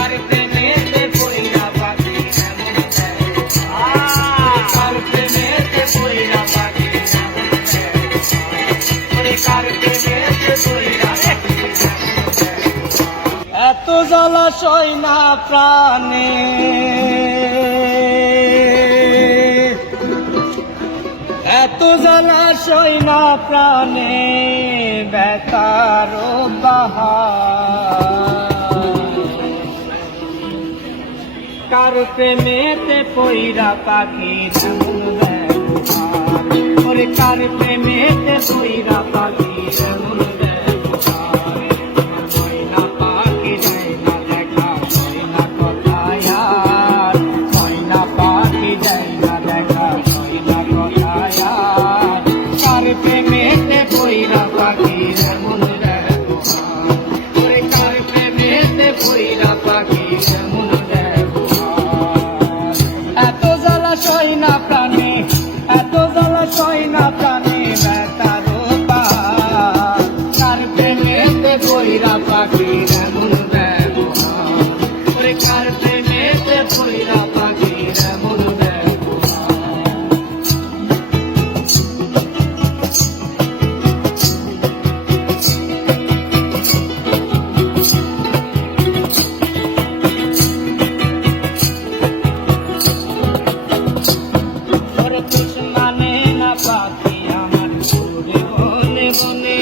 কার প্রেমেতে পইরা পাখি এমন দেয় কার প্রেমেতে পইরা পাখি এমন দেয় কার প্রেমেতে পইরা পাখি এত জলাশয় না প্রাণে এত জলাশয় না প্রাণে বেকার বাহার কার প্রেমেতে পইরা পাখি এমন ব্যবহার ওরে কার প্রেমেতে পইরা পাখি এমন ব্যবহার ময়না পাখি যায় না দেখা ময়না কোথায় আর ময়না পাখি যায় না দেখা ময়না কোথায় আর কার প্রেমেতে পইরা পাখি এমন ব্যবহার ওরে কার প্রেমেতে পইরা পাখি এমন এত জলাশয় না প্রাণে এত জলাশয় না প্রাণে বেতার কার প্রেমেতে পইরা পাখি এমন ব্যবহার কার প্রেমেতে পইরা পাখি এমন মানে না পাখি আমার ঘুরে বনে বনে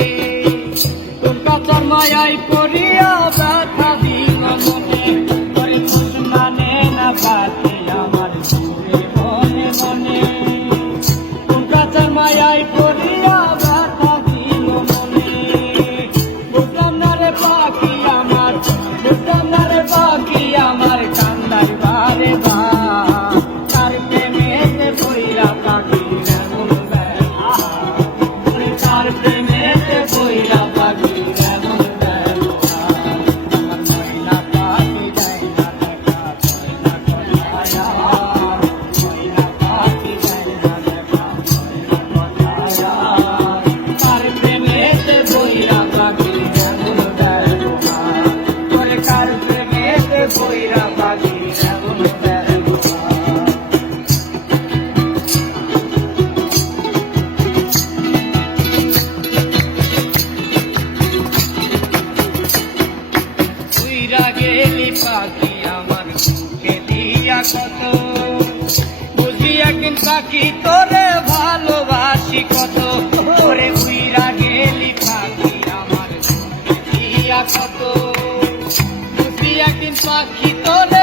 তোর কাছে মায়াই পড়িয়া ব্যথা দিল মনে তোরে মানে না পাখি আমার ঘুরে বনে বনে তোর কাছে মায়াই পড়িয়া ব্যথা দিল মনে বুঝলাম না রে পাখি আমার বুঝলাম না রে পাখি আমার কান্দার বারে বা তার প্রেমেতে পইরা পাখি এমন ব্যবহার তার প্রেমেতে পইরা পাখি এমন ব্যবহার আমার ময়না পাখি যায় না দেখা ময়না কোথায় আর ময়না পাখি যায় না দেখা ময়না কোথায় আর তার প্রেমেতে পইরা পাখি এমন ব্যবহার তোরে কার প্রেমেতে পইরা পাখি এমন ব্যবহার উইরা গেলি পাখি আমার বুকে দিয়া কত বুঝি একদিন পাখি তোরে ভালোবাসি কত ওরে উইরা গেলি পাখি আমার বুকে দিয়া কত বুঝি একদিন পাখি তোরে